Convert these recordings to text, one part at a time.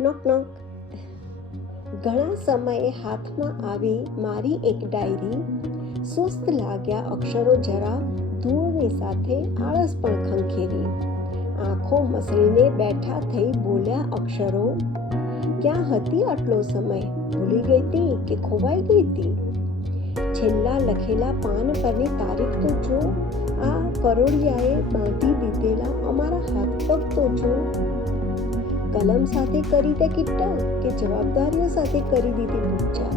નોક નોક. ઘણા સમયે હાથમાં આવી મારી એક ડાયરી. સુસ્ત લાગ્યા અક્ષરો જરા, ધૂળની સાથે આળસ પણ ખંખેરી. આંખો મસળીને બેઠા થઈ બોલ્યા અક્ષરો. ક્યાં હતી આટલો સમય? ભૂલી ગઈ હતી કે ખોવાઈ ગઈ હતી? છેલ્લા લખેલા પાન પરની તારીખ તો જો. આ કરોડિયાએ બાંધી દીધેલા અમારા હાથ પગ તો જો. કલમ સાથે કરી તે કિટ્ટા કે જવાબદારીઓ સાથે કરી દીધી પૂજા?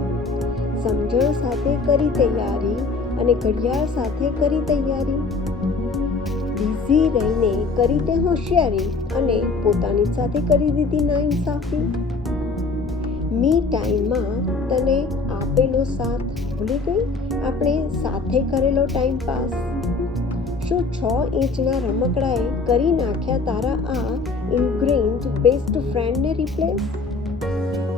સમજણ સાથે કરી તૈયારી અને ઘડિયાળ સાથે કરી તૈયારી? બિઝી રહીને કરી તે હોશિયારી અને પોતાની સાથે કરી દીધી નાઇન્સાફી? મી ટાઈમમાં તને આપેલો સાથ ભૂલી ગઈ? આપણે સાથે કરેલો ટાઈમ પાસ? શું 6 ઇંચના રમકડાએ કરી નાખ્યા તારા આ ઇન્ગ્રેન્ડ બેસ્ટ ફ્રેન્ડને રિપ્લેસ?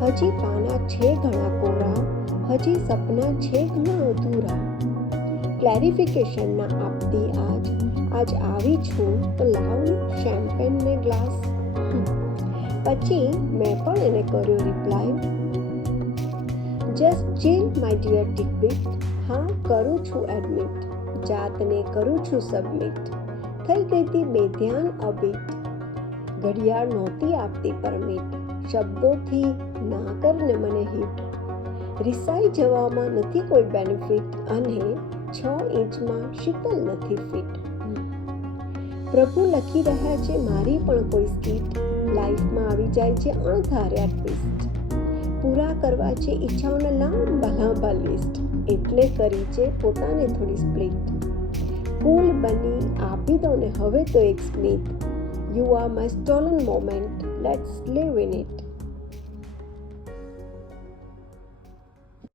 હજી પાના છે ઘણા કોરા, હજી સપના છે ઘણા અધૂરા. ક્લેરિફિકેશન ના આપતી આજ આવી છું તો લાવ શેમ્પેન ને ગ્લાસ. પછી મેં પણ એને કર્યો reply, just chill my dear titbit. હા કરું છું એડમિટ, જાતને કરું છું સબમિટ. થઈ ગઈ હતી બેધ્યાન અબીટ, ઘડિયાળ નહોતી આપતી પરમિટ. શબ્દોથી ના કરને મને હિટ, રિસાઈ જવામાં નથી કોઈ બેનિફિટ અને 6 ઇંચમાં શીતલ નથી ફિટ. પ્રભુ લખી રહ્યા છે મારી પણ કોઈ સ્કીટ, લાઈફમાં આવી જાય છે અણધાર્યા ટ્વિસ્ટ. પૂરા કરવા છે ઈચ્છાઓના લાંબા લિસ્ટ, એટલે કરી છે પોતાને થોડી સ્પ્લિટ. કુલ બની આપી દો ને હવે તો એક સ્મિત. You are my stolen moment, let's live in it.